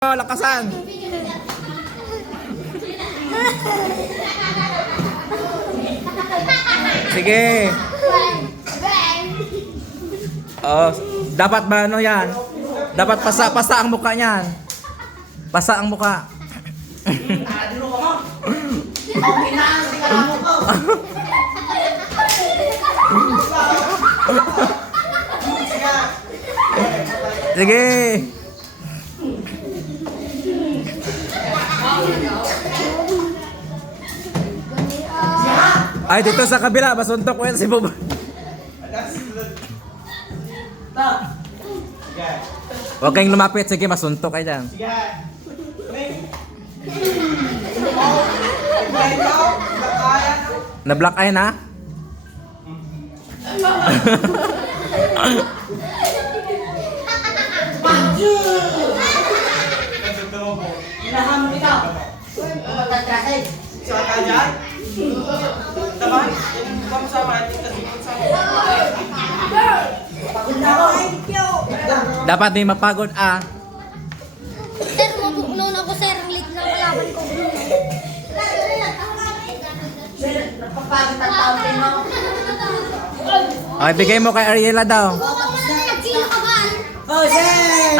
Oh, lakasan. Sige. Oh, dapat ba ano yan? Dapat pasa ang mukha niyan. Pasa ang mukha. Sige. Ay, dito sa kabila, masuntok ko yan si Bob. Huwag kayong lumapit, sige, masuntok kayo dyan. Na-black eye na? Hinahamon ikaw. Matagkasay. Sa kanya? Naman? Kung sa mati kasi kung sa Pagod na ako. Dapat di mapagod ah. Sir, mapunon ako sir. Late na kalaban ko. Sir, napapagod ang taon mo. Ay, bigay mo kay Ariela daw. Huwag mo na nagkilakaban. Oh, sir!